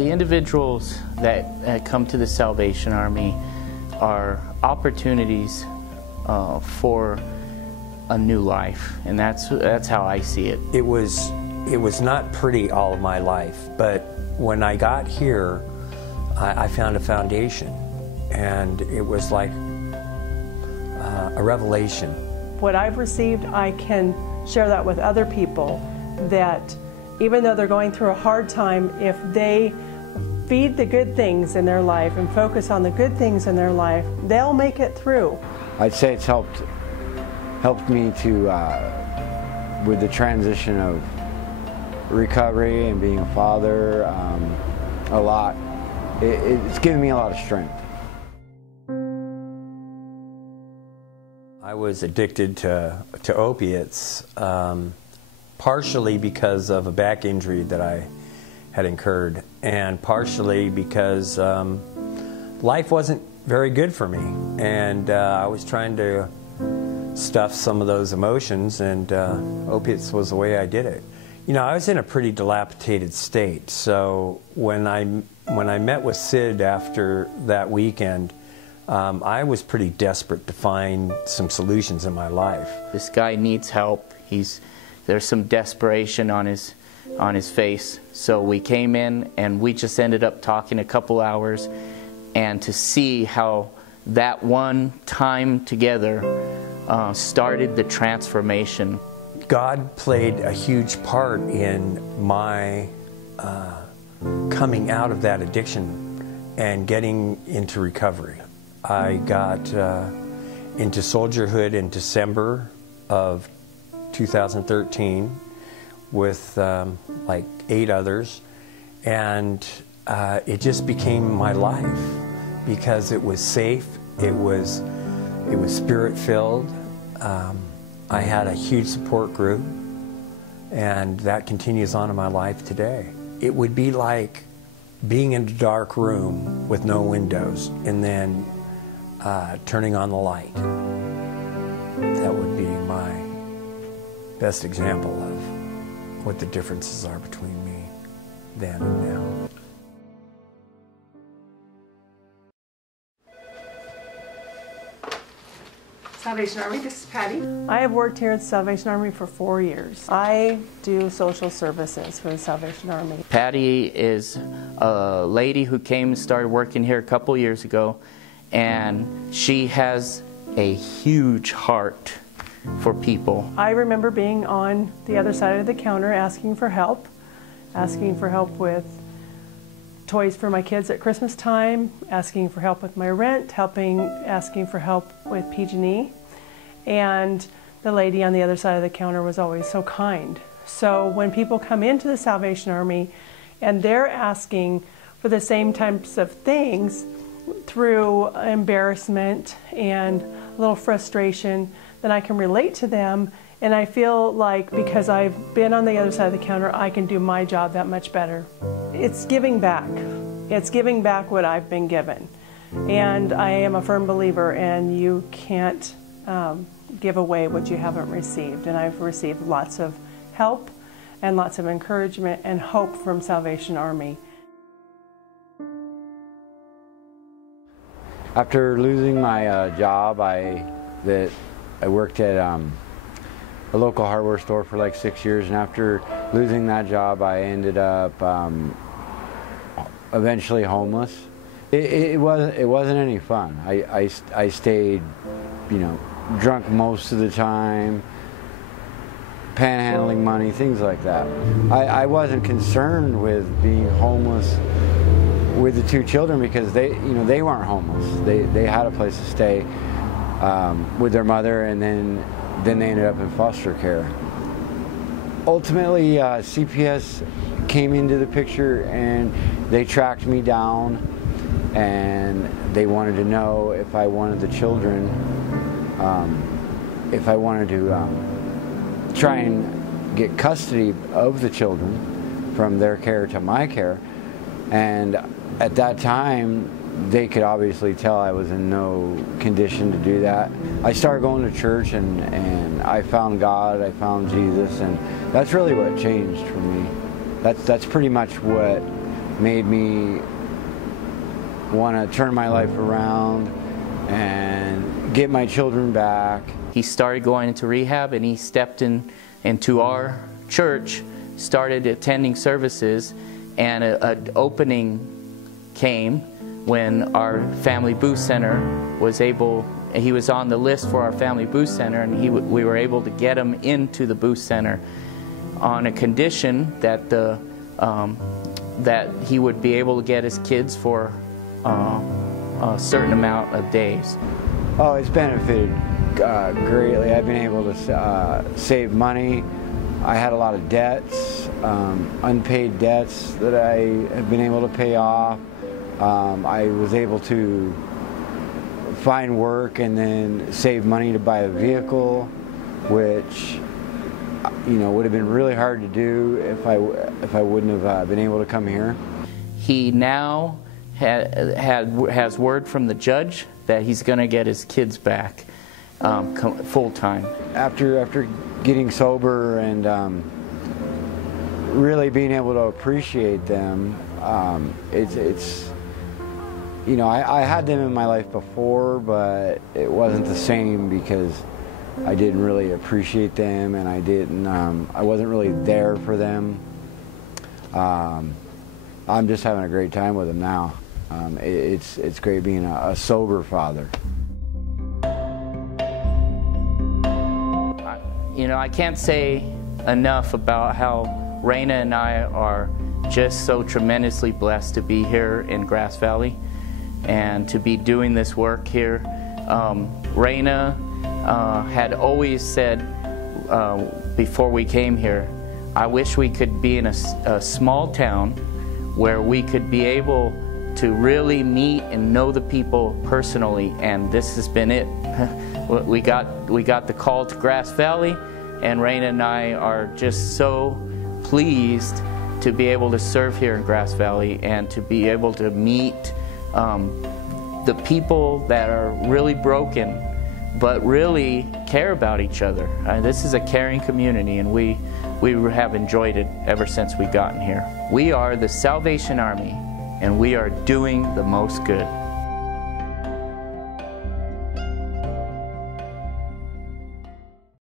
the individuals that come to the Salvation Army are opportunities for a new life, and that's how I see it. It was not pretty all of my life, but when I got here, I found a foundation, and it was like a revelation. What I've received, I can share that with other people, that even though they're going through a hard time, if they feed the good things in their life and focus on the good things in their life, they'll make it through. I'd say it's helped me to with the transition of recovery and being a father a lot. It's given me a lot of strength. I was addicted to opiates, partially because of a back injury that I had incurred, and partially because life wasn't very good for me, and I was trying to stuff some of those emotions, and opiates was the way I did it. You know, I was in a pretty dilapidated state, so when I met with Sid after that weekend, I was pretty desperate to find some solutions in my life. This guy needs help. There's some desperation on his face. So we came in and we just ended up talking a couple hours, and to see how that one time together started the transformation. God played a huge part in my coming out of that addiction and getting into recovery. I got into soldierhood in December of 2013 with like 8 others, and it just became my life because it was safe, it was spirit-filled. I had a huge support group, and that continues on in my life today. It would be like being in a dark room with no windows and then turning on the light. That would be my best example of what the differences are between me then and now. Salvation Army, this is Patty. I have worked here at the Salvation Army for 4 years. I do social services for the Salvation Army. Patty is a lady who came and started working here a couple years ago, and she has a huge heart for people. I remember being on the other side of the counter asking for help with toys for my kids at Christmas time, asking for help with my rent, asking for help with PG&E. And the lady on the other side of the counter was always so kind. So when people come into the Salvation Army and they're asking for the same types of things through embarrassment and a little frustration, then I can relate to them, and I feel like because I've been on the other side of the counter, I can do my job that much better. It's giving back. It's giving back what I've been given. And I am a firm believer, and you can't give away what you haven't received. And I've received lots of help and lots of encouragement and hope from Salvation Army. After losing my job, I worked at a local hardware store for like 6 years, and after losing that job, I ended up eventually homeless. It wasn't any fun. I stayed, you know, drunk most of the time, panhandling money, things like that. I wasn't concerned with being homeless with the 2 children because they weren't homeless. They had a place to stay with their mother, and then they ended up in foster care. Ultimately, CPS came into the picture, and they tracked me down, and they wanted to know if I wanted the children, if I wanted to try and get custody of the children from their care to my care. And at that time, they could obviously tell I was in no condition to do that. I started going to church, and I found God, I found Jesus, and that's really what changed for me. That's pretty much what made me want to turn my life around and get my children back. He started going into rehab, and he stepped into our church, started attending services, and an opening came when our Family Boost Center was able, he was on the list for our Family Boost Center, and we were able to get him into the Boost Center on a condition that that he would be able to get his kids for a certain amount of days. Oh, it's benefited greatly. I've been able to save money. I had a lot of debts, unpaid debts that I have been able to pay off. I was able to find work and then save money to buy a vehicle, which, you know, would have been really hard to do if I wouldn't have been able to come here. He now has word from the judge that he's going to get his kids back full time. After getting sober and really being able to appreciate them, it's you know, I had them in my life before, but it wasn't the same because I didn't really appreciate them, and I wasn't really there for them. I'm just having a great time with them now. It's great being a sober father. You know, I can't say enough about how Raina and I are just so tremendously blessed to be here in Grass Valley and to be doing this work here. Raina had always said before we came here, I wish we could be in a small town where we could be able to really meet and know the people personally, and this has been it. We got the call to Grass Valley, and Raina and I are just so pleased to be able to serve here in Grass Valley and to be able to meet the people that are really broken but really care about each other. This is a caring community, and we have enjoyed it ever since we've gotten here. We are the Salvation Army, and we are doing the most good.